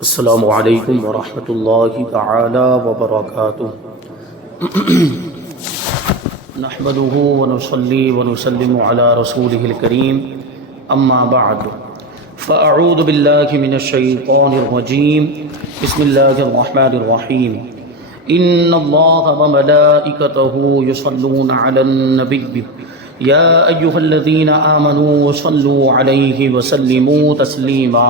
السلام علیکم ورحمۃ اللہ تعالی وبرکاتہ۔ نحمده ونصلي ونسلم على رسوله الكريم اما بعد فاعوذ باللہ من الشیطان الرجیم بسم اللہ الرحمن الرحیم ان اللہ وملائکته یصلون علی النبی یا ایها الذین آمنوا صلوا علیہ وسلموا تسلیما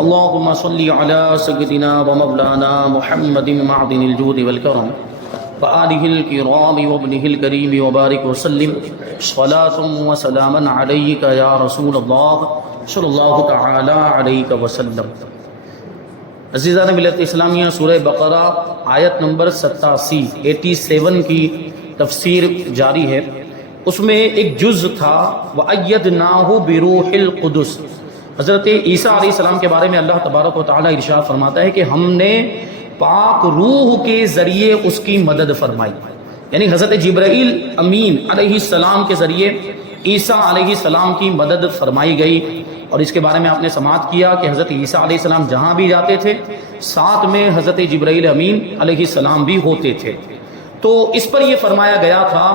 اللهم صل على سيدنا ومولانا محمد معدن الجود والكرم وآله الكرام وابنه الكريم وبارك وسلم صلاة وسلاما عليك يا رسول الله صلی اللہ تعالی علیہ وسلم۔ عزیزان ملت اسلامیہ، سورہ بقرہ آیت نمبر 87 کی تفسیر جاری ہے۔ اس میں ایک جز تھا وَأَيَّدْنَاهُ بِرُوحِ الْقُدُسِ۔ حضرت عیسیٰ علیہ السلام کے بارے میں اللہ تبارک و تعالی ارشاد فرماتا ہے کہ ہم نے پاک روح کے ذریعے اس کی مدد فرمائی، یعنی حضرت جبرائیل امین علیہ السلام کے ذریعے عیسیٰ علیہ السلام کی مدد فرمائی گئی۔ اور اس کے بارے میں آپ نے سماعت کیا کہ حضرت عیسیٰ علیہ السلام جہاں بھی جاتے تھے ساتھ میں حضرت جبرائیل امین علیہ السلام بھی ہوتے تھے۔ تو اس پر یہ فرمایا گیا تھا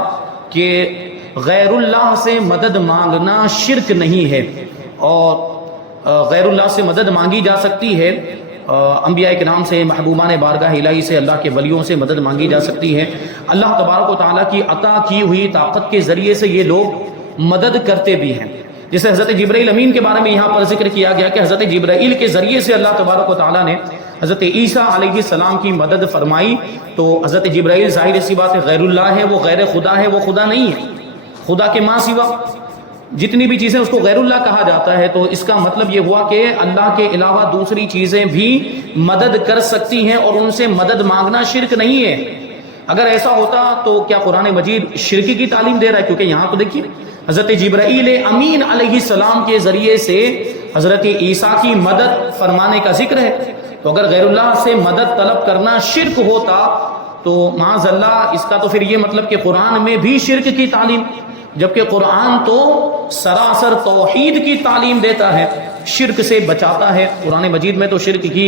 کہ غیر اللہ سے مدد مانگنا شرک نہیں ہے، اور غیر اللہ سے مدد مانگی جا سکتی ہے، انبیاء کرام سے، محبوبان بارگاہ الہی سے، اللہ کے ولیوں سے مدد مانگی جا سکتی ہے۔ اللہ تبارک و تعالیٰ کی عطا کی ہوئی طاقت کے ذریعے سے یہ لوگ مدد کرتے بھی ہیں۔ جیسے حضرت جبرائیل امین کے بارے میں یہاں پر ذکر کیا گیا کہ حضرت جبرائیل کے ذریعے سے اللہ تبارک و تعالیٰ نے حضرت عیسیٰ علیہ السلام کی مدد فرمائی۔ تو حضرت جبرائیل ظاہر سی بات ہے غیر اللہ ہے، وہ غیر خدا ہے، وہ خدا نہیں ہے، خدا کے ماں سوا جتنی بھی چیزیں اس کو غیر اللہ کہا جاتا ہے۔ تو اس کا مطلب یہ ہوا کہ اللہ کے علاوہ دوسری چیزیں بھی مدد کر سکتی ہیں اور ان سے مدد مانگنا شرک نہیں ہے۔ اگر ایسا ہوتا تو کیا قرآن مجید شرک کی تعلیم دے رہا ہے؟ کیونکہ یہاں تو دیکھیے حضرت جبرائیل امین علیہ السلام کے ذریعے سے حضرت عیسیٰ کی مدد فرمانے کا ذکر ہے۔ تو اگر غیر اللہ سے مدد طلب کرنا شرک ہوتا تو معاذ اللہ اس کا تو پھر یہ مطلب کہ قرآن میں بھی شرک کی تعلیم، جبکہ قرآن تو سراسر توحید کی تعلیم دیتا ہے، شرک سے بچاتا ہے۔ قرآن مجید میں تو شرک کی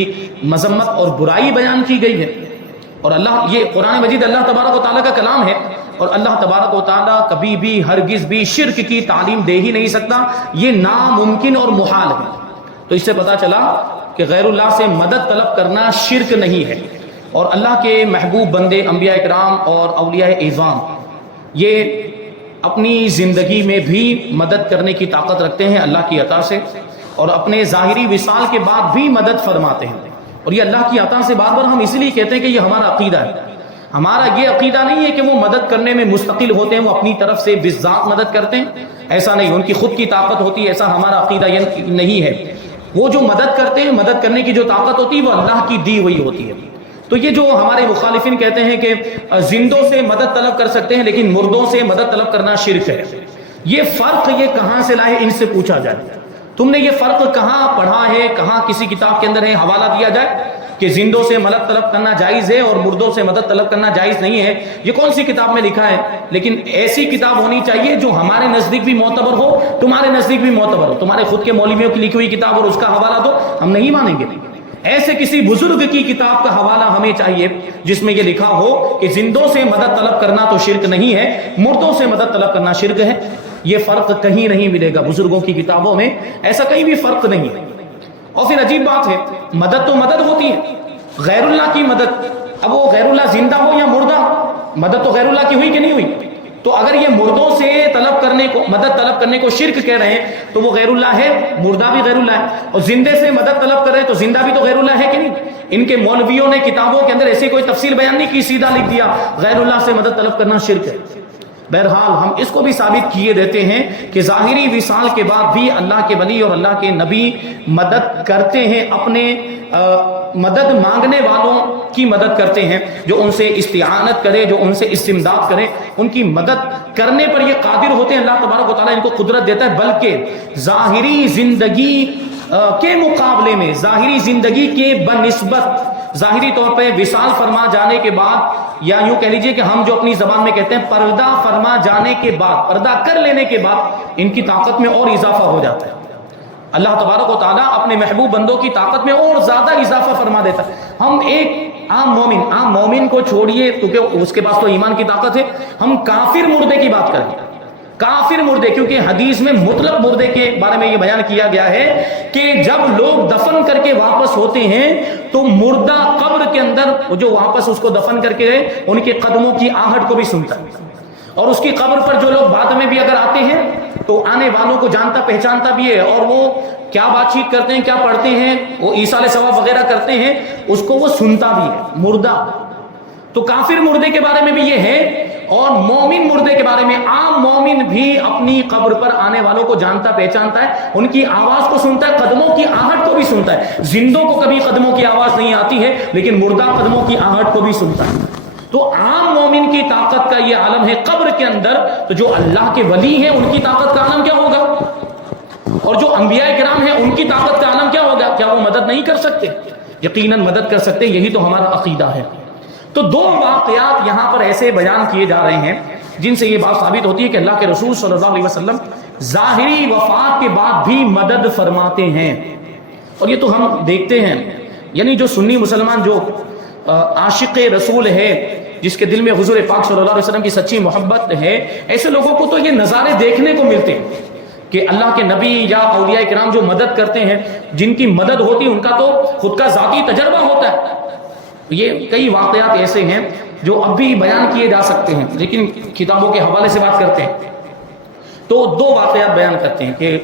مذمت اور برائی بیان کی گئی ہے، اور یہ قرآن مجید اللہ تبارک و تعالیٰ کا کلام ہے، اور اللہ تبارک و تعالیٰ کبھی بھی ہرگز بھی شرک کی تعلیم دے ہی نہیں سکتا، یہ ناممکن اور محال ہے۔ تو اس سے پتہ چلا کہ غیر اللہ سے مدد طلب کرنا شرک نہیں ہے۔ اور اللہ کے محبوب بندے انبیاء اکرام اور اولیاء اعظام یہ اپنی زندگی میں بھی مدد کرنے کی طاقت رکھتے ہیں اللہ کی عطا سے، اور اپنے ظاہری وصال کے بعد بھی مدد فرماتے ہیں۔ اور یہ اللہ کی عطا سے بار بار ہم اس لیے کہتے ہیں کہ یہ ہمارا عقیدہ ہے۔ ہمارا یہ عقیدہ نہیں ہے کہ وہ مدد کرنے میں مستقل ہوتے ہیں، وہ اپنی طرف سے بذات مدد کرتے ہیں، ایسا نہیں، ان کی خود کی طاقت ہوتی ہے، ایسا ہمارا عقیدہ نہیں ہے۔ وہ جو مدد کرتے ہیں، مدد کرنے کی جو طاقت ہوتی ہے وہ اللہ کی دی ہوئی ہوتی ہے۔ تو یہ جو ہمارے مخالفین کہتے ہیں کہ زندوں سے مدد طلب کر سکتے ہیں لیکن مردوں سے مدد طلب کرنا شرک ہے، یہ فرق یہ کہاں سے لائے؟ ان سے پوچھا جائے تم نے یہ فرق کہاں پڑھا ہے، کہاں کسی کتاب کے اندر ہے؟ حوالہ دیا جائے کہ زندوں سے مدد طلب کرنا جائز ہے اور مردوں سے مدد طلب کرنا جائز نہیں ہے، یہ کون سی کتاب میں لکھا ہے؟ لیکن ایسی کتاب ہونی چاہیے جو ہمارے نزدیک بھی معتبر ہو، تمہارے نزدیک بھی معتبر ہو۔ تمہارے خود کے مولویوں کی لکھی ہوئی کتاب اور اس کا حوالہ دو، ہم نہیں مانیں گے۔ ایسے کسی بزرگ کی کتاب کا حوالہ ہمیں چاہیے جس میں یہ لکھا ہو کہ زندوں سے مدد طلب کرنا تو شرک نہیں ہے، مردوں سے مدد طلب کرنا شرک ہے۔ یہ فرق کہیں نہیں ملے گا بزرگوں کی کتابوں میں، ایسا کہیں بھی فرق نہیں۔ اور پھر عجیب بات ہے، مدد تو مدد ہوتی ہے، غیر اللہ کی مدد، اب وہ غیر اللہ زندہ ہو یا مردہ، مدد تو غیر اللہ کی ہوئی کہ نہیں ہوئی؟ تو اگر یہ مردوں سے مدد طلب کرنے کو شرک کہہ رہے ہیں تو وہ غیر اللہ ہے، مردہ بھی غیر اللہ ہے، اور زندے سے مدد طلب کر رہے ہیں تو زندہ بھی تو غیر اللہ ہے کہ نہیں؟ ان کے مولویوں نے کتابوں کے اندر ایسی کوئی تفصیل بیان نہیں کی، سیدھا لکھ دیا غیر اللہ سے مدد طلب کرنا شرک ہے۔ بہرحال ہم اس کو بھی ثابت کیے دیتے ہیں کہ ظاہری وصال کے بعد بھی اللہ کے ولی اور اللہ کے نبی مدد کرتے ہیں، اپنے مدد مانگنے والوں کی مدد کرتے ہیں، جو ان سے استعانت کرے، جو ان سے استمداد کرے، ان کی مدد کرنے پر یہ قادر ہوتے ہیں۔ اللہ تبارک و تعالیٰ ان کو قدرت دیتا ہے، بلکہ ظاہری زندگی کے مقابلے میں، ظاہری زندگی کے بنسبت، ظاہری طور پہ وصال فرما جانے کے بعد، یا یوں کہہ لیجئے کہ ہم جو اپنی زبان میں کہتے ہیں پردہ فرما جانے کے بعد، پردہ کر لینے کے بعد ان کی طاقت میں اور اضافہ ہو جاتا ہے۔ اللہ تبارک و تعالیٰ اپنے محبوب بندوں کی طاقت میں اور زیادہ اضافہ فرما دیتا ہے. ہم ایک عام مومن کو چھوڑیے کیونکہ اس کے پاس تو ایمان کی طاقت ہے، ہم کافر مردے کی بات کریں. کافر مردے، کیونکہ حدیث میں مطلق مردے کے بارے میں یہ بیان کیا گیا ہے کہ جب لوگ دفن کر کے واپس ہوتے ہیں تو مردہ قبر کے اندر جو واپس اس کو دفن کر کے ان کے قدموں کی آہٹ کو بھی سنتا ہے، اور اس کی قبر پر جو لوگ بعد میں بھی اگر آتے ہیں تو آنے والوں کو جانتا پہچانتا بھی ہے، اور وہ کیا بات چیت کرتے ہیں، کیا پڑھتے ہیں، وہ ایصال ثواب وغیرہ کرتے ہیں، اس کو وہ سنتا بھی ہے مردہ. تو کافر مردے کے بارے میں بھی یہ ہے، اور مومن مردے کے بارے میں عام مومن بھی اپنی قبر پر آنے والوں کو جانتا پہچانتا ہے، ان کی آواز کو سنتا ہے، قدموں کی آہٹ کو بھی سنتا ہے. زندوں کو کبھی قدموں کی آواز نہیں آتی ہے، لیکن مردہ قدموں کی آہٹ کو بھی سنتا ہے. تو عام مومن کی طاقت کا یہ عالم ہے قبر کے اندر، تو جو اللہ کے ولی ہیں ان کی طاقت کا عالم کیا ہوگا، اور جو انبیاء کرام ہیں ان کی طاقت کا عالم کیا ہوگا. کیا وہ مدد نہیں کر سکتے؟ یقیناً مدد کر سکتے، یہی تو ہمارا عقیدہ ہے. تو دو واقعات یہاں پر ایسے بیان کیے جا رہے ہیں جن سے یہ بات ثابت ہوتی ہے کہ اللہ کے رسول صلی اللہ علیہ وسلم ظاہری وفات کے بعد بھی مدد فرماتے ہیں. اور یہ تو ہم دیکھتے ہیں، یعنی جو سنی مسلمان جو عاشق رسول ہے، جس کے دل میں حضور پاک صلی اللہ علیہ وسلم کی سچی محبت ہے، ایسے لوگوں کو تو یہ نظارے دیکھنے کو ملتے ہیں کہ اللہ کے نبی یا اولیاء کرام جو مدد کرتے ہیں، جن کی مدد ہوتی ہے، ان کا تو خود کا ذاتی تجربہ ہوتا ہے. یہ کئی واقعات ایسے ہیں جو اب بھی بیان کیے جا سکتے ہیں، لیکن کتابوں کے حوالے سے بات کرتے ہیں تو دو واقعات بیان کرتے ہیں کہ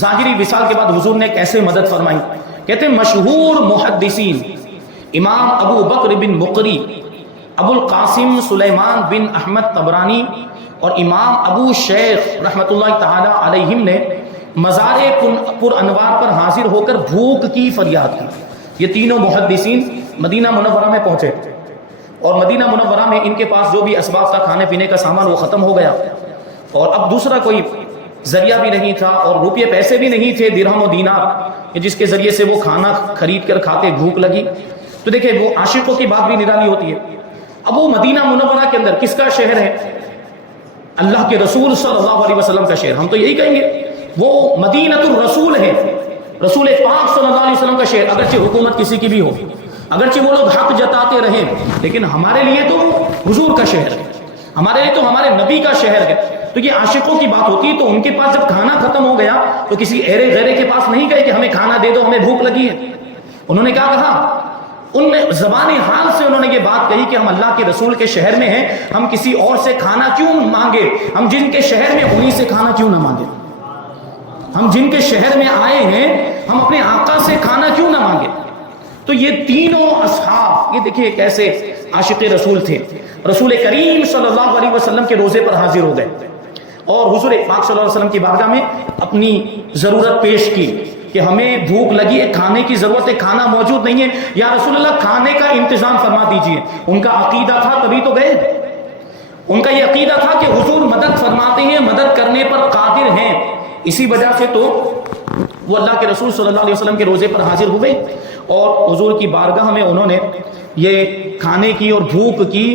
ظاہری وصال کے بعد حضور نے کیسے مدد فرمائی. کہتے ہیں مشہور محدثین امام ابو بکر بن مقری، ابو القاسم سلیمان بن احمد طبرانی اور امام ابو شیخ رحمۃ اللہ تعالی علیہم نے مزار پر انوار پر حاضر ہو کر بھوک کی فریاد کی. یہ تینوں محدثین مدینہ منورہ میں پہنچے، اور مدینہ منورہ میں ان کے پاس جو بھی اسباب تھا، کھانے پینے کا سامان، وہ ختم ہو گیا، اور اب دوسرا کوئی ذریعہ بھی نہیں تھا، اور روپے پیسے بھی نہیں تھے درہم و دینار جس کے ذریعے سے وہ کھانا خرید کر کھاتے. بھوک لگی تو دیکھیں وہ عاشقوں کی بات بھی نرالی ہوتی ہے. اب وہ مدینہ منورہ کے اندر کس کا شہر ہے؟ اللہ کے رسول صلی اللہ علیہ وسلم کا شہر. ہم تو یہی کہیں گے وہ مدینۃ الرسول ہے، رسول پاک صلی اللہ علیہ وسلم کا شہر. اگرچہ حکومت کسی کی بھی ہو، اگرچہ وہ لوگ حق جتاتے رہیں، لیکن ہمارے لیے تو حضور کا شہر ہے، ہمارے لیے تو ہمارے نبی کا شہر ہے. تو یہ عاشقوں کی بات ہوتی ہے، تو ان کے پاس جب کھانا ختم ہو گیا تو کسی ایرے غیرے کے پاس نہیں گئے کہ ہمیں کھانا دے دو، ہمیں بھوک لگی ہے. انہوں نے کیا کہا؟ ان میں زبانی حال سے انہوں نے یہ بات کہی کہ ہم اللہ کے رسول کے شہر میں ہیں، ہم کسی اور سے کھانا کیوں مانگے، ہم جن کے شہر میں انہی سے کھانا کیوں نہ مانگے، ہم جن کے شہر میں آئے ہیں ہم اپنے آقا سے کھانا کیوں نہ مانگے. تو یہ تینوں اصحاب، یہ دیکھیے کیسے عاشق رسول تھے. رسول کریم صلی اللہ علیہ وسلم کے روزے پر حاضر ہو گئے اور حضور پاک صلی اللہ علیہ وسلم کی بارگاہ میں اپنی ضرورت پیش کی کہ ہمیں بھوک لگی ہے، کھانے کی ضرورت ہے، کھانا موجود نہیں ہے، یا رسول اللہ کھانے کا انتظام فرما دیجئے. ان کا عقیدہ تھا، تبھی تو گئے. ان کا یہ عقیدہ تھا کہ حضور مدد فرماتے ہیں، مدد کرنے پر قادر ہیں، اسی وجہ سے تو وہ اللہ کے رسول صلی اللہ علیہ وسلم کے روزے پر حاضر ہوئے اور حضور کی بارگاہ میں انہوں نے یہ کھانے کی اور بھوک کی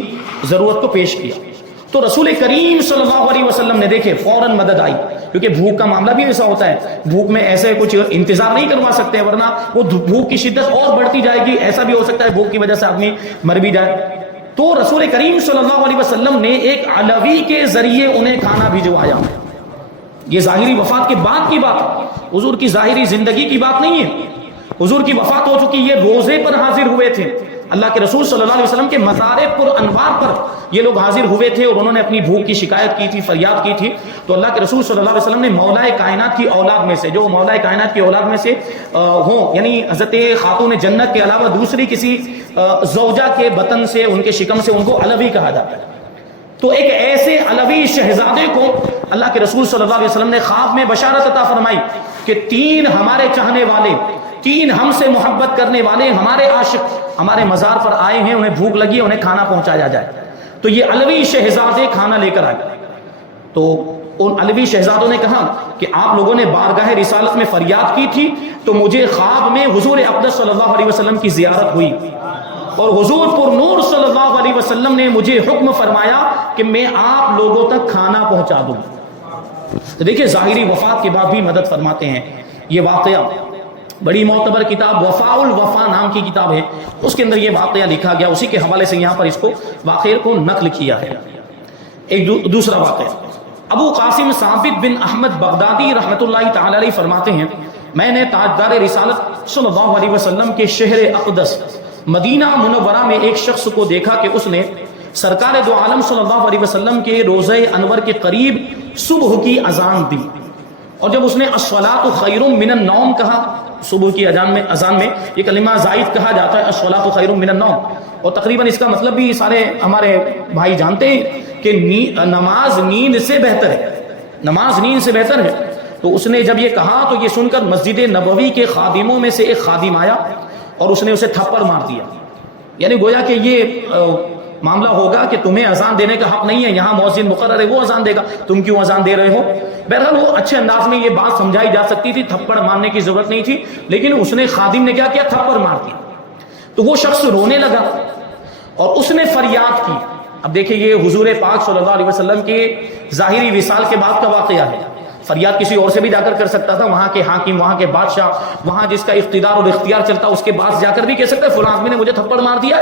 ضرورت کو پیش کیا. تو رسول کریم صلی اللہ علیہ وسلم نے دیکھے فوراً مدد آئی، کیونکہ بھوک کا معاملہ بھی ایسا ہوتا ہے، بھوک میں ایسے کچھ انتظار نہیں کروا سکتے، ورنہ وہ بھوک کی شدت اور بڑھتی جائے گی. ایسا بھی ہو سکتا ہے بھوک کی وجہ سے آدمی مر بھی جائے. تو رسول کریم صلی اللہ علیہ وسلم نے ایک علوی کے ذریعے انہیں کھانا بھجوایا. یہ ظاہری وفات کے بعد کی بات ہے، حضور کی ظاہری زندگی کی بات نہیں ہے. حضور کی وفات ہو چکی، یہ روزے پر حاضر ہوئے تھے. اللہ کے رسول صلی اللہ علیہ وسلم کے مزار پر انوار پر یہ لوگ حاضر ہوئے تھے اور انہوں نے اپنی بھوک کی شکایت کی تھی، فریاد کی تھی. تو اللہ کے رسول صلی اللہ علیہ وسلم نے مولا کائنات کی اولاد میں سے، جو مولا کائنات کی اولاد میں سے ہوں، یعنی حضرت خاتون جنت کے علاوہ دوسری کسی زوجہ کے بطن سے، ان کے شکم سے، ان کو علوی کہا جاتا ہے. تو ایک ایسے علوی شہزادے کو اللہ کے رسول صلی اللہ علیہ وسلم نے خواب میں بشارت عطا فرمائی کہ تین ہمارے چاہنے والے، تین ہم سے محبت کرنے والے، ہمارے عاشق ہمارے مزار پر آئے ہیں، انہیں بھوک لگی ہے، انہیں کھانا پہنچایا جائے. تو یہ علوی شہزادے کھانا لے کر آئے. تو ان علوی شہزادوں نے کہا کہ آپ لوگوں نے بارگاہ رسالت میں فریاد کی تھی تو مجھے خواب میں حضور اقدس صلی اللہ علیہ وسلم کی زیارت ہوئی اور حضور پر نور صلی اللہ علیہ وسلم نے مجھے حکم فرمایا کہ میں آپ لوگوں تک کھانا پہنچا دوں. تو دیکھیں ظاہری وفات کے بعد بھی مدد فرماتے ہیں. یہ واقعہ بڑی معتبر کتاب وفاء الوفا نام کی کتاب ہے، اس کے اندر یہ واقعہ لکھا گیا، اسی کے حوالے سے یہاں پر اس کو واقعے کو نقل کیا ہے۔ ایک دوسرا واقعہ، ابو قاسم ثابت بن احمد بغدادی رحمۃ اللہ تعالی علیہ فرماتے ہیں میں نے تاجدار رسالت صلی اللہ علیہ وسلم کے شہر اقدس مدینہ منورہ میں ایک شخص کو دیکھا کہ اس نے سرکار دو عالم صلی اللہ علیہ وسلم کے روزہ انور کے قریب صبح کی اذان دی، اور جب اس نے الصلاۃ خیر من النوم کہا، صبح کی اذان میں یہ کلمہ زائد کہا جاتا ہے الصلاۃ خیر من النوم، اور تقریباً اس کا مطلب بھی سارے ہمارے بھائی جانتے ہیں کہ نماز نیند سے بہتر ہے، نماز نیند سے بہتر ہے۔ تو اس نے جب یہ کہا تو یہ سن کر مسجد نبوی کے خادموں میں سے ایک خادم آیا اور اس نے اسے تھپڑ مار دیا، یعنی گویا کہ یہ معاملہ ہوگا کہ تمہیں اذان دینے کا حق نہیں ہے، یہاں مؤذن مقرر ہے وہ اذان دے گا، تم کیوں اذان دے رہے ہو؟ بہرحال وہ اچھے انداز میں یہ بات سمجھائی جا سکتی تھی، تھپڑ مارنے کی ضرورت نہیں تھی، لیکن اس نے خادم نے کیا کیا؟ تھپڑ مار دیا۔ تو وہ شخص رونے لگا اور اس نے فریاد کی۔ اب دیکھیں یہ حضور پاک صلی اللہ علیہ وسلم کے ظاہری وصال کے بعد کا واقعہ ہے، فریاد کسی اور سے بھی جا کر سکتا تھا، وہاں کے حاکم، وہاں کے بادشاہ، وہاں جس کا اقتدار اور اختیار چلتا اس کے پاس جا کر بھی کہہ سکتا ہے فلاں آدمی نے مجھے تھپڑ مار دیا،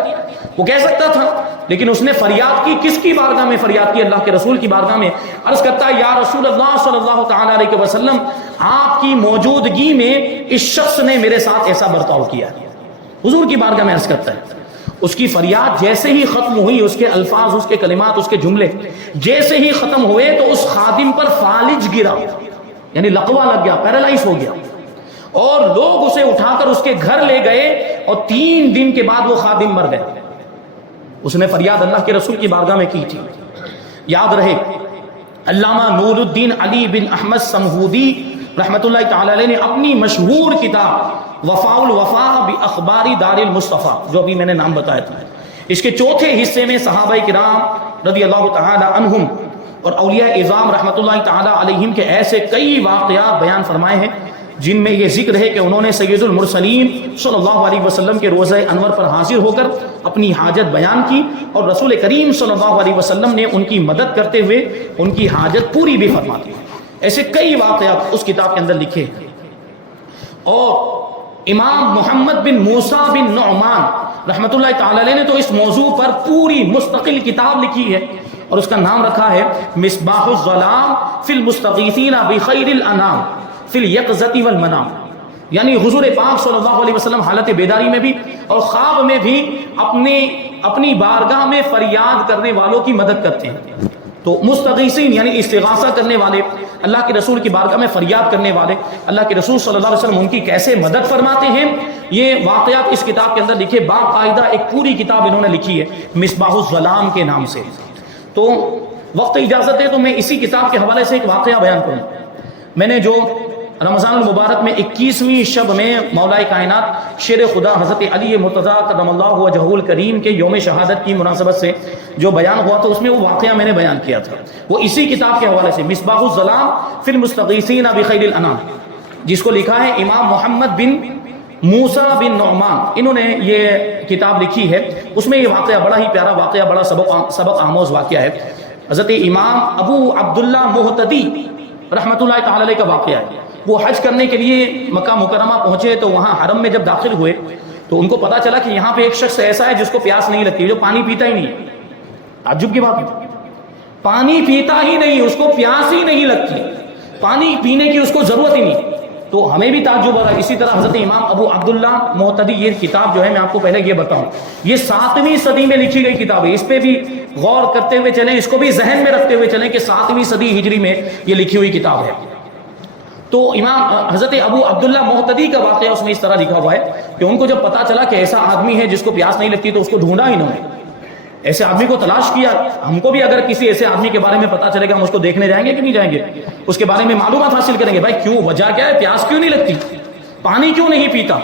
وہ کہہ سکتا تھا، لیکن اس نے فریاد کی۔ کس کی بارگاہ میں فریاد کی؟ اللہ کے رسول کی بارگاہ میں۔ عرض کرتا ہے یا رسول اللہ صلی اللہ تعالی علیہ وسلم، آپ کی موجودگی میں اس شخص نے میرے ساتھ ایسا برتاؤ کیا۔ حضور کی بارگاہ میں عرض کرتا ہے، اس کی فریاد جیسے ہی ختم ہوئی، اس کے الفاظ، اس کے کلمات، اس کے جملے جیسے ہی ختم ہوئے تو اس خادم پر فالج گرا، یعنی لقوہ لگ گیا، پیرالائز ہو گیا، اور لوگ اسے اٹھا کر اس کے گھر لے گئے، اور 3 دن کے بعد وہ خادم مر گیا۔ اس نے فریاد اللہ کے رسول کی بارگاہ میں کی تھی۔ یاد رہے علامہ نور الدین علی بن احمد سمہودی رحمۃ اللہ تعالی علیہ نے اپنی مشہور کتاب وفاء الوفا باخبار دار المصطفیٰ، جو ابھی میں نے نام بتایا تھا، اس کے چوتھے حصے میں صحابہ کرام رضی اللہ تعالی عنہم اور اولیاء اعظام رحمۃ اللہ تعالی علیہم کے ایسے کئی واقعات بیان فرمائے ہیں جن میں یہ ذکر ہے کہ انہوں نے سید المرسلین صلی اللہ علیہ وسلم کے روزہ انور پر حاضر ہو کر اپنی حاجت بیان کی، اور رسول کریم صلی اللہ علیہ وسلم نے ان کی مدد کرتے ہوئے ان کی حاجت پوری بھی فرما دی۔ ایسے کئی واقعات اس کتاب کے اندر لکھے ہیں۔ اور امام محمد بن موسیٰ بن نعمان رحمۃ اللہ تعالی علیہ نے تو اس موضوع پر پوری مستقل کتاب لکھی ہے، اور اس کا نام رکھا ہے مصباح الظلام فی المستغیثین بخیر الانام فی الیقظۃ والمنام، یعنی حضور پاک صلی اللہ علیہ وسلم حالت بیداری میں بھی اور خواب میں بھی اپنی بارگاہ میں فریاد کرنے والوں کی مدد کرتے ہیں۔ تو مستغیثین یعنی استغاثہ کرنے والے، اللہ کے رسول کی بارگاہ میں فریاد کرنے والے، اللہ کے رسول صلی اللہ علیہ وسلم ان کی کیسے مدد فرماتے ہیں، یہ واقعات اس کتاب کے اندر لکھے، باقاعدہ ایک پوری کتاب انہوں نے لکھی ہے مصباح الظلام کے نام سے۔ تو وقت اجازت ہے تو میں اسی کتاب کے حوالے سے ایک واقعہ بیان کروں۔ میں نے جو رمضان المبارک میں 21ویں شب میں مولا کائنات شیر خدا حضرت علی مرتضیٰ کرم اللہ وجہہ الکریم کے یوم شہادت کی مناسبت سے جو بیان ہوا تھا، اس میں وہ واقعہ میں نے بیان کیا تھا، وہ اسی کتاب کے حوالے سے مصباح الظلام فی المستغیثین بخیر الانام، جس کو لکھا ہے امام محمد بن موسیٰ بن نعمان، انہوں نے یہ کتاب لکھی ہے۔ اس میں یہ واقعہ بڑا ہی پیارا واقعہ، بڑا سبق آموز واقعہ ہے۔ حضرت امام ابو عبداللہ محتدی رحمۃ اللہ تعالی علیہ کا واقعہ ہے۔ وہ حج کرنے کے لیے مکہ مکرمہ پہنچے تو وہاں حرم میں جب داخل ہوئے تو ان کو پتا چلا کہ یہاں پہ ایک شخص ایسا ہے جس کو پیاس نہیں لگتی، جو پانی پیتا ہی نہیں ہے۔ تعجب کی بات ہے، پانی پیتا ہی نہیں، اس کو پیاس ہی نہیں لگتی، پانی پینے کی اس کو ضرورت ہی نہیں۔ تو ہمیں بھی تعجب ہو رہا ہے۔ اسی طرح حضرت امام ابو عبداللہ محتدی، یہ کتاب جو ہے میں آپ کو پہلے یہ بتاؤں، یہ 7ویں صدی میں لکھی گئی کتاب ہے، اس پہ بھی غور کرتے ہوئے چلیں، اس کو بھی ذہن میں رکھتے ہوئے چلیں کہ 7ویں صدی ہجری میں یہ لکھی ہوئی کتاب ہے۔ تو امام حضرت ابو عبداللہ محتدی کا واقعہ اس میں اس طرح لکھا ہوا ہے کہ ان کو جب پتا چلا کہ ایسا آدمی ہے جس کو پیاس نہیں لگتی تو اس کو ڈھونڈا انہوں نے، ایسے آدمی کو تلاش کیا۔ ہم کو بھی اگر کسی ایسے آدمی کے بارے میں پتا چلے گا ہم اس کو دیکھنے جائیں گے کہ نہیں جائیں گے، اس کے بارے میں معلومات حاصل کریں گے، بھائی کیوں، وجہ کیا ہے، پیاس کیوں نہیں لگتی، پانی کیوں نہیں پیتا۔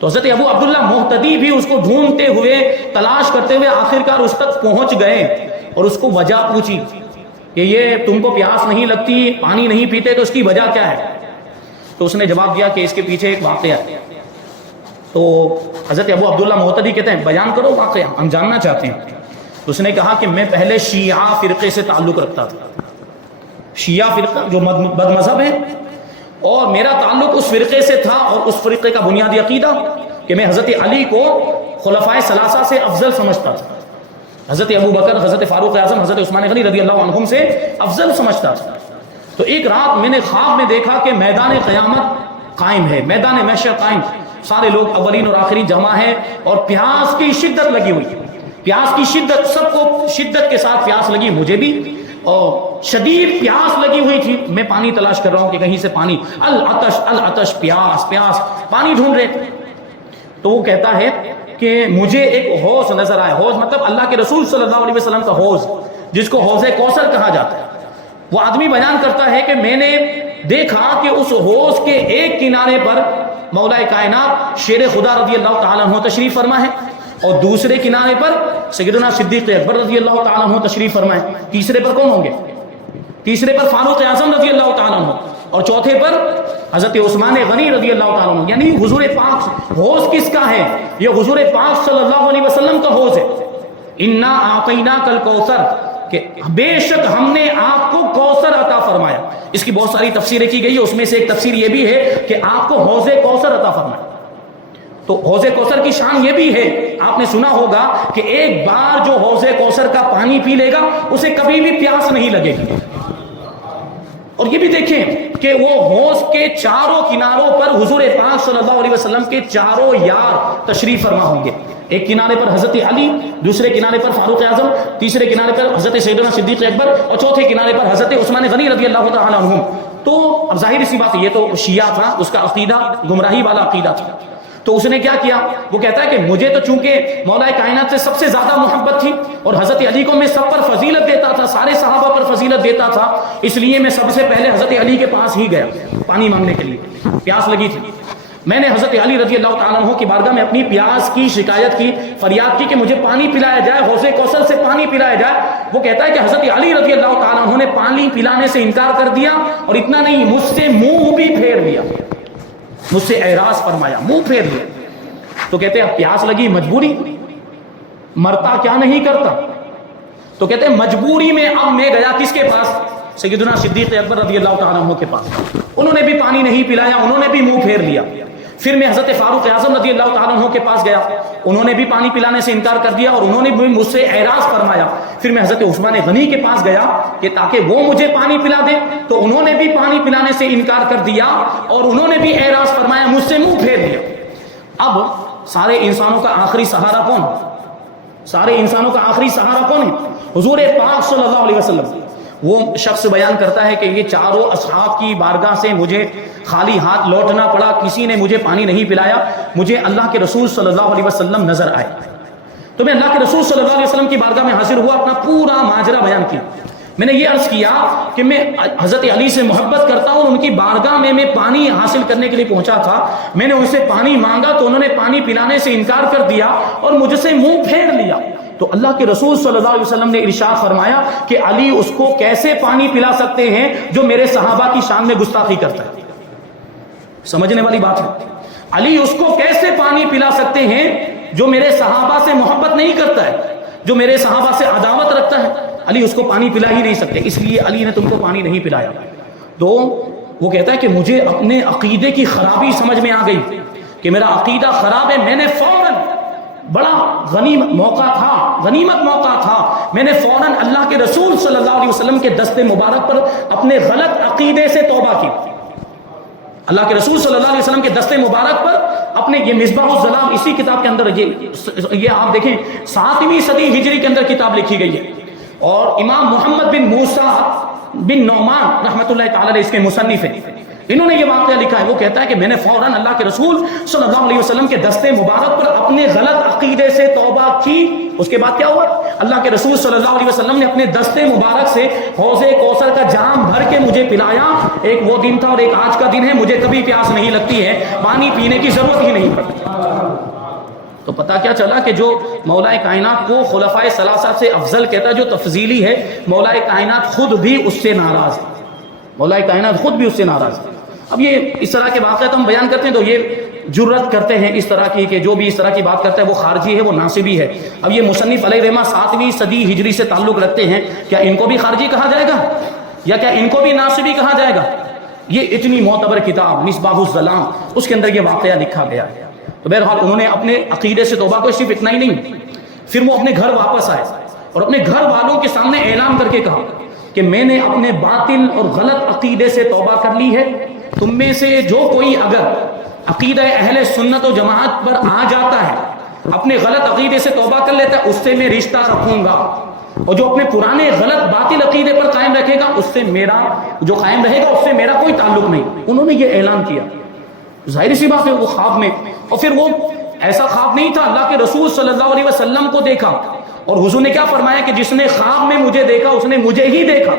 تو حضرت ابو عبداللہ محتدی بھی اس کو ڈھونڈتے ہوئے، تلاش کرتے ہوئے آخرکار اس تک پہنچ گئے اور اس کو وجہ پوچھی کہ یہ تم کو پیاس نہیں لگتی، پانی نہیں پیتے، تو اس کی وجہ کیا ہے؟ تو اس نے جواب دیا کہ اس کے پیچھے ایک واقعہ ہے۔ تو حضرت ابو عبداللہ محتدی کہتے ہیں بیان کرو واقعہ، ہم جاننا چاہتے ہیں۔ تو اس نے کہا کہ میں پہلے شیعہ فرقے سے تعلق رکھتا تھا، شیعہ فرقہ جو بد مذہب ہے، اور میرا تعلق اس فرقے سے تھا اور اس فرقے کا بنیادی عقیدہ کہ میں حضرت علی کو خلفائے ثلاثہ سے افضل سمجھتا تھا، حضرت ابو بکر، حضرت فاروق اعظم، حضرت عثمان غنی رضی اللہ عنہم سے افضل سمجھتا تھا۔ تو ایک رات میں نے خواب میں دیکھا کہ میدان قیامت قائم ہے، میدان محشر قائم، سارے لوگ اولین اور آخرین جمع ہیں اور پیاس کی شدت لگی ہوئی، پیاس کی شدت، سب کو شدت کے ساتھ پیاس لگی، مجھے بھی، اور شدید پیاس لگی ہوئی تھی۔ میں پانی تلاش کر رہا ہوں کہ کہیں سے پانی، العطش العطش، پیاس پیاس، پانی ڈھونڈ رہے تھے۔ تو وہ کہتا ہے کہ مجھے ایک حوض نظر آیا، حوض مطلب اللہ کے رسول صلی اللہ علیہ وسلم کا حوض، جس کو حوض کوثر کہا جاتا ہے۔ وہ آدمی بیان کرتا ہے کہ میں نے دیکھا کہ اس حوض کے ایک کنارے پر مولا کائنات شیر خدا رضی اللہ تعالیٰ عنہ تشریف فرما ہے، اور دوسرے کنارے پر سیدنا صدیق اکبر رضی اللہ تعالیٰ عنہ تشریف فرمائے، تیسرے پر کون ہوں گے؟ تیسرے پر فاروق اعظم رضی اللہ تعالیٰ عنہ، اور چوتھے پر حضرت عثمان غنی رضی اللہ تعالیٰ عنہ۔ یعنی حضور پاک، حوض کس کا ہے؟ یہ حضور پاک صلی اللہ علیہ وسلم کا حوض ہے۔ انا اعطیناک الکوثر، کہ بے شک ہم نے آپ کو کوثر عطا فرمایا۔ اس کی بہت ساری تفسیریں کی گئی ہے، اس میں سے ایک تفسیر یہ بھی ہے کہ آپ کو حوض کوثر عطا فرمایا۔ تو حوض کوثر کی شان یہ بھی ہے، آپ نے سنا ہوگا کہ ایک بار جو حوض کوثر کا پانی پی لے گا اسے کبھی بھی پیاس نہیں لگے گی۔ اور یہ بھی دیکھیں کہ وہ حوض کے چاروں کناروں پر حضور پاک صلی اللہ علیہ وسلم کے چاروں یار تشریف فرما ہوں گے۔ ایک کنارے پر حضرت علی، دوسرے کنارے پر فاروق اعظم، تیسرے کنارے پر حضرت سیدنا صدیق اکبر، اور چوتھے کنارے پر حضرت عثمان غنی رضی اللہ تعالی عنہ۔ تو اب ظاہر سی بات ہے، یہ تو شیعہ تھا، اس کا عقیدہ گمراہی والا عقیدہ تھا۔ تو اس نے کیا کیا؟ وہ کہتا ہے کہ مجھے تو چونکہ مولا کائنات سے سب سے زیادہ محبت تھی اور حضرت علی کو میں سب پر فضیلت دیتا تھا، سارے صحابہ پر فضیلت دیتا تھا، اس لیے میں سب سے پہلے حضرت علی کے پاس ہی گیا پانی مانگنے کے لیے، پیاس لگی تھی۔ میں نے حضرت علی رضی اللہ تعالیٰ عنہ کی بارگاہ میں اپنی پیاس کی شکایت کی، فریاد کی کہ مجھے پانی پلایا جائے، حوض کوثر سے پانی پلایا جائے۔ وہ کہتا ہے کہ حضرت علی رضی اللہ تعالیٰ عنہ نے پانی پلانے سے انکار کر دیا، اور اتنا نہیں، مجھ سے منہ بھی پھیر لیا، مجھ سے اعراض فرمایا، منہ پھیر لیا۔ تو کہتے ہیں پیاس لگی، مجبوری، مرتا کیا نہیں کرتا۔ تو کہتے ہیں مجبوری میں اب میں گیا کس کے پاس؟ سیدنا صدیق اکبر رضی اللہ تعالیٰ عنہ کے پاس۔ انہوں نے بھی پانی نہیں پلایا، انہوں نے بھی منہ پھیر لیا۔ پھر میں حضرت فاروق اعظم رضی اللہ تعالیٰ عنہ کے پاس گیا، انہوں نے بھی پانی پلانے سے انکار کر دیا، اور انہوں نے بھی مجھ سے اعراض فرمایا۔ پھر میں حضرت عثمان غنی کے پاس گیا کہ تاکہ وہ مجھے پانی پلا دے، تو انہوں نے بھی پانی پلانے سے انکار کر دیا، اور انہوں نے بھی اعراض فرمایا، مجھ سے منہ پھیر لیا۔ اب سارے انسانوں کا آخری سہارا کون؟ سارے انسانوں کا آخری سہارا کون ہے؟ حضور پاک صلی اللہ علیہ وسلم۔ وہ شخص بیان کرتا ہے کہ یہ چاروں اصحاب کی بارگاہ سے مجھے خالی ہاتھ لوٹنا پڑا، کسی نے مجھے پانی نہیں پلایا، مجھے اللہ کے رسول صلی اللہ علیہ وسلم نظر آئے۔ تو میں اللہ کے رسول صلی اللہ علیہ وسلم کی بارگاہ میں حاضر ہوا، اپنا پورا ماجرا بیان کیا۔ میں نے یہ عرض کیا کہ میں حضرت علی سے محبت کرتا ہوں، ان کی بارگاہ میں پانی حاصل کرنے کے لیے پہنچا تھا، میں نے ان سے پانی مانگا تو انہوں نے پانی پلانے سے انکار کر دیا اور مجھ سے منہ پھیر لیا۔ تو اللہ کے رسول صلی اللہ علیہ وسلم نے ارشاد فرمایا کہ علی اس کو کیسے پانی پلا سکتے ہیں جو میرے صحابہ کی شان میں گستاخی کرتا ہے؟ سمجھنے والی بات ہے، علی اس کو کیسے پانی پلا سکتے ہیں جو میرے صحابہ سے محبت نہیں کرتا ہے، جو میرے صحابہ سے عداوت رکھتا ہے؟ علی اس کو پانی پلا ہی نہیں سکتے، اس لیے علی نے تم کو پانی نہیں پلایا۔ تو وہ کہتا ہے کہ مجھے اپنے عقیدے کی خرابی سمجھ میں آ گئی کہ میرا عقیدہ خراب ہے، میں نے فوراً، بڑا غنیمت موقع تھا، میں نے فوراً اللہ کے رسول صلی اللہ علیہ وسلم کے دست مبارک پر اپنے غلط عقیدے سے توبہ کی۔ اللہ کے رسول صلی اللہ علیہ وسلم کے دست مبارک پر اپنے، یہ مصباح الظلام اسی کتاب کے اندر، یہ آپ دیکھیں 7ویں صدی ہجری کے اندر کتاب لکھی گئی ہے، اور امام محمد بن موسیٰ بن نعمان رحمۃ اللہ تعالی علیہ اس کے مصنف ہیں، انہوں نے یہ واقعہ لکھا ہے۔ وہ کہتا ہے کہ میں نے فوراً اللہ کے رسول صلی اللہ علیہ وسلم کے دستے مبارک پر اپنے غلط عقیدے سے توبہ کی۔ اس کے بعد کیا ہوا؟ اللہ کے رسول صلی اللہ علیہ وسلم نے اپنے دستے مبارک سے حوض کوثر کا جام بھر کے مجھے پلایا۔ ایک وہ دن تھا اور ایک آج کا دن ہے، مجھے کبھی پیاس نہیں لگتی ہے، پانی پینے کی ضرورت ہی نہیں پڑتی۔ تو پتہ کیا چلا کہ جو مولا کائنات کو خلفائے ثلاثہ سے افضل کہتا ہے، جو تفضیلی ہے، مولا کائنات خود بھی اس سے ناراض ہے، مولا کائنات خود بھی اس سے ناراض ہے۔ اب یہ اس طرح کے واقعات ہم بیان کرتے ہیں تو یہ جرت کرتے ہیں اس طرح کی کہ جو بھی اس طرح کی بات کرتا ہے وہ خارجی ہے، وہ ناصبی ہے۔ اب یہ مصنف علیہ رحمہ 7ویں صدی ہجری سے تعلق رکھتے ہیں، کیا ان کو بھی خارجی کہا جائے گا یا کیا ان کو بھی ناصبی کہا جائے گا؟ یہ اتنی معتبر کتاب مصباح الظلام، اس کے اندر یہ واقعہ لکھا گیا ہے۔ تو بہرحال انہوں نے اپنے عقیدے سے توبہ کو، صرف اتنا ہی نہیں، پھر وہ اپنے گھر واپس آئے اور اپنے گھر والوں کے سامنے اعلان کر کے کہا کہ میں نے اپنے باطل اور غلط عقیدے سے توبہ کر لی ہے، تم میں سے جو کوئی اگر عقیدہ اہل سنت و جماعت پر آ جاتا ہے، اپنے غلط عقیدے سے توبہ کر لیتا ہے، اس سے میں رشتہ رکھوں گا، اور جو اپنے پرانے غلط باطل عقیدے پر قائم رکھے گا، اس سے میرا جو قائم رہے گا اس سے میرا کوئی تعلق نہیں۔ انہوں نے یہ اعلان کیا۔ ظاہر سی بات ہے وہ خواب میں، اور پھر وہ ایسا خواب نہیں تھا، اللہ کے رسول صلی اللہ علیہ وسلم کو دیکھا، اور حضور نے کیا فرمایا کہ جس نے خواب میں مجھے دیکھا اس نے مجھے ہی دیکھا،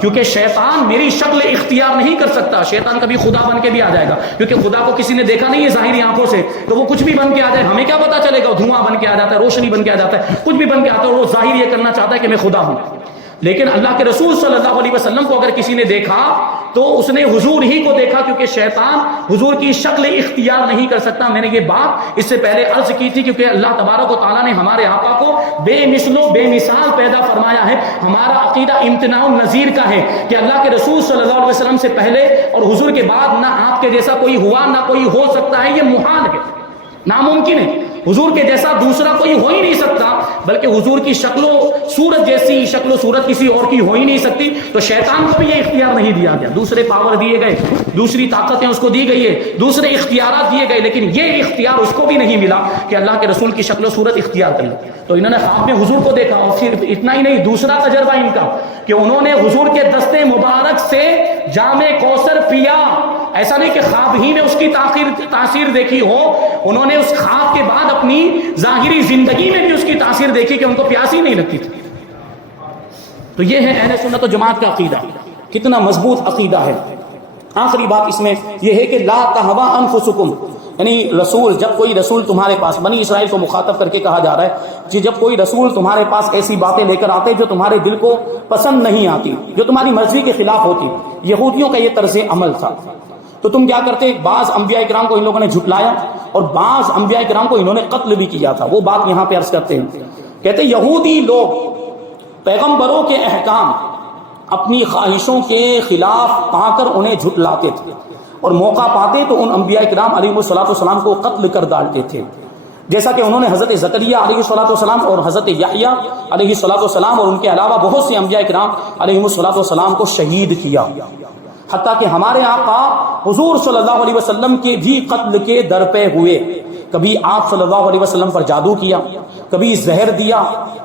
کیونکہ شیطان میری شکل اختیار نہیں کر سکتا۔ شیطان کبھی خدا بن کے بھی آ جائے گا، کیونکہ خدا کو کسی نے دیکھا نہیں ہے ظاہری آنکھوں سے، تو وہ کچھ بھی بن کے آ جائے، ہمیں کیا پتا چلے گا؟ دھواں بن کے آ جاتا ہے، روشنی بن کے آ جاتا ہے، کچھ بھی بن کے آتا ہے، اور وہ ظاہر یہ کرنا چاہتا ہے کہ میں خدا ہوں۔ لیکن اللہ کے رسول صلی اللہ علیہ وسلم کو اگر کسی نے دیکھا تو اس نے حضور ہی کو دیکھا، کیونکہ شیطان حضور کی شکل اختیار نہیں کر سکتا۔ میں نے یہ بات اس سے پہلے عرض کی تھی، کیونکہ اللہ تبارک و تعالیٰ نے ہمارے آقا کو بے مثل و بے مثال پیدا فرمایا ہے۔ ہمارا عقیدہ امتناع النظیر کا ہے کہ اللہ کے رسول صلی اللہ علیہ وسلم سے پہلے اور حضور کے بعد نہ آپ کے جیسا کوئی ہوا، نہ کوئی ہو سکتا ہے، یہ محال ہے، ناممکن ہے۔ حضور کے جیسا دوسرا کوئی ہو ہی نہیں سکتا، بلکہ حضور کی شکل و صورت جیسی شکل و صورت کسی اور کی ہو ہی نہیں سکتی۔ تو شیطان کو بھی یہ اختیار نہیں دیا گیا، دوسرے پاور دیے گئے، دوسری طاقتیں اس کو دی گئی ہے، دوسرے اختیارات دیے گئے، لیکن یہ اختیار اس کو بھی نہیں ملا کہ اللہ کے رسول کی شکل و صورت اختیار کر لے۔ تو انہوں نے خواب میں حضور کو دیکھا، اور صرف اتنا ہی نہیں، دوسرا تجربہ ان کا کہ انہوں نے حضور کے دستے مبارک سے جام کوثر پیا۔ ایسا نہیں کہ خواب ہی میں اس کی تاثیر دیکھی ہو، انہوں نے اس خواب کے بعد اپنی ظاہری زندگی میں بھی اس کی تاثیر دیکھی کہ ان کو پیاس ہی نہیں لگتی تھی۔ تو یہ ہے اہل سنت و جماعت کا عقیدہ، کتنا مضبوط عقیدہ ہے۔ آخری بات اس میں یہ ہے کہ لا تہوا انفسکم، یعنی رسول، جب کوئی رسول تمہارے پاس، بنی اسرائیل کو مخاطب کر کے کہا جا رہا ہے کہ جب کوئی رسول تمہارے پاس ایسی باتیں لے کر آتے جو تمہارے دل کو پسند نہیں آتی، جو تمہاری مرضی کے خلاف ہوتی، یہودیوں کا یہ طرز عمل تھا، تو تم کیا کرتے؟ بعض انبیاء کرام کو ان لوگوں نے جھٹلایا، اور بعض انبیاء کرام کو انہوں نے قتل بھی کیا تھا۔ وہ بات یہاں پہ عرض کرتے ہیں، کہتے یہودی لوگ پیغمبروں کے احکام اپنی خواہشوں کے خلاف پا کر انہیں جھٹلاتے تھے، اور موقع پاتے تو ان انبیاء کرام علیہ الصلوۃ والسلام کو قتل کر ڈالتے تھے، جیسا کہ انہوں نے حضرت زکریا علیہ الصلوۃ والسلام اور حضرت یحییٰ علیہ الصلوۃ والسلام اور ان کے علاوہ بہت سے انبیاء کرام علیہ الصلوۃ والسلام کو شہید کیا، حتیٰ کہ ہمارے آقا حضور صلی اللہ علیہ وسلم کے بھی قتل کے در پہ ہوئے۔ کبھی آپ صلی اللہ علیہ وسلم پر جادو کیا، کبھی زہر دیا،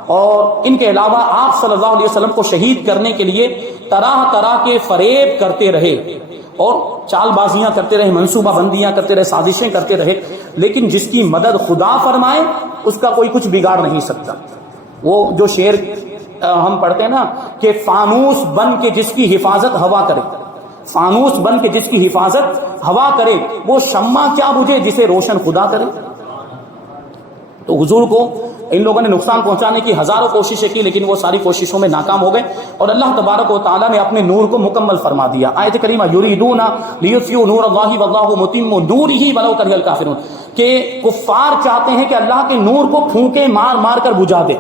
اور ان کے علاوہ آپ صلی اللہ علیہ وسلم کو شہید کرنے کے لیے طرح طرح کے فریب کرتے رہے، اور چال بازیاں کرتے رہے، منصوبہ بندیاں کرتے رہے، سازشیں کرتے رہے، لیکن جس کی مدد خدا فرمائے اس کا کوئی کچھ بگاڑ نہیں سکتا۔ وہ جو شعر ہم پڑھتے ہیں نا کہ فانوس بن کے جس کی حفاظت ہوا کرے، فانوس بن کے جس کی حفاظت ہوا کرے، وہ شمع کیا بجھے جسے روشن خدا کرے۔ تو حضور کو ان لوگوں نے نقصان پہنچانے کی ہزاروں کوششیں کی، لیکن وہ ساری کوششوں میں ناکام ہو گئے، اور اللہ تبارک و تعالیٰ نے اپنے نور کو مکمل فرما دیا۔ آیت کریمہ یریدون لیطفئوا نور اللہ واللہ متم نورہ ولو کرہ الکافرون، کہ کفار چاہتے ہیں کہ اللہ کے نور کو پھونکے مار مار کر بجھا دیں،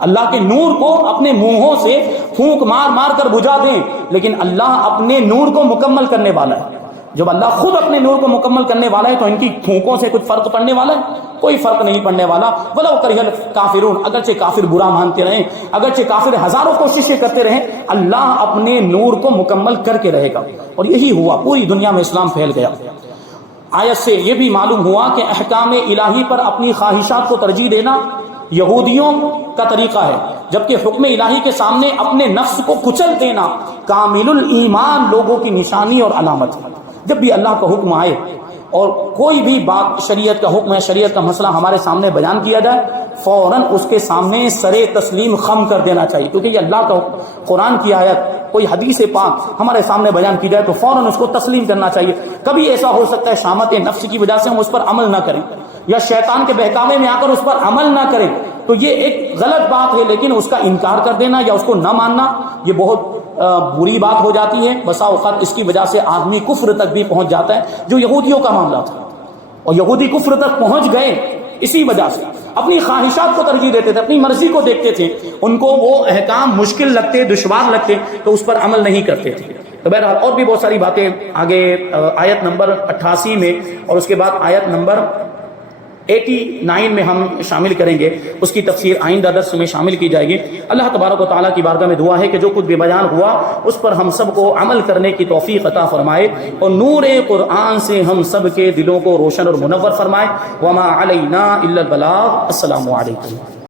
اللہ کے نور کو اپنے منہوں سے پھونک مار مار کر بجھا دیں، لیکن اللہ اپنے نور کو مکمل کرنے والا ہے۔ جب اللہ خود اپنے نور کو مکمل کرنے والا ہے تو ان کی پھونکوں سے کچھ فرق پڑنے والا ہے؟ کوئی فرق نہیں پڑنے والا۔ وَلَوْ كَرِهَ الْكَافِرُونَ، اگرچہ کافر برا مانتے رہیں، اگرچہ کافر ہزاروں کوششیں کرتے رہیں، اللہ اپنے نور کو مکمل کر کے رہے گا، اور یہی ہوا، پوری دنیا میں اسلام پھیل گیا۔ آیت سے یہ بھی معلوم ہوا کہ احکام الہی پر اپنی خواہشات کو ترجیح دینا یہودیوں کا طریقہ ہے، جبکہ حکم الہی کے سامنے اپنے نفس کو کچل دینا کامل الایمان لوگوں کی نشانی اور علامت ہے۔ جب بھی اللہ کا حکم آئے اور کوئی بھی بات شریعت کا حکم ہے، شریعت کا مسئلہ ہمارے سامنے بیان کیا جائے، فوراً اس کے سامنے سر تسلیم خم کر دینا چاہیے، کیونکہ یہ اللہ کا قرآن کی آیت، کوئی حدیث پاک ہمارے سامنے بیان کی جائے تو فوراً اس کو تسلیم کرنا چاہیے۔ کبھی ایسا ہو سکتا ہے شامت نفس کی وجہ سے ہم اس پر عمل نہ کریں، یا شیطان کے بہکاوے میں آ کر اس پر عمل نہ کریں، تو یہ ایک غلط بات ہے، لیکن اس کا انکار کر دینا یا اس کو نہ ماننا یہ بہت بری بات ہو جاتی ہے۔ بسا اوقات اس کی وجہ سے آدمی کفر تک بھی پہنچ جاتا ہے، جو یہودیوں کا معاملہ تھا، اور یہودی کفر تک پہنچ گئے اسی وجہ سے، اپنی خواہشات کو ترجیح دیتے تھے، اپنی مرضی کو دیکھتے تھے، ان کو وہ احکام مشکل لگتے، دشوار لگتے تو اس پر عمل نہیں کرتے تھے۔ تو بہرحال اور بھی بہت ساری باتیں آگے آیت نمبر 88 میں اور اس کے بعد آیت نمبر 89 میں ہم شامل کریں گے، اس کی تفسیر آئندہ درس میں شامل کی جائے گی۔ اللہ تبارک و تعالیٰ کی بارگاہ میں دعا ہے کہ جو کچھ بھی بیان ہوا اس پر ہم سب کو عمل کرنے کی توفیق عطا فرمائے اور نور قرآن سے ہم سب کے دلوں کو روشن اور منور فرمائے۔ وما علینا الا البلاغ۔ السلام علیکم۔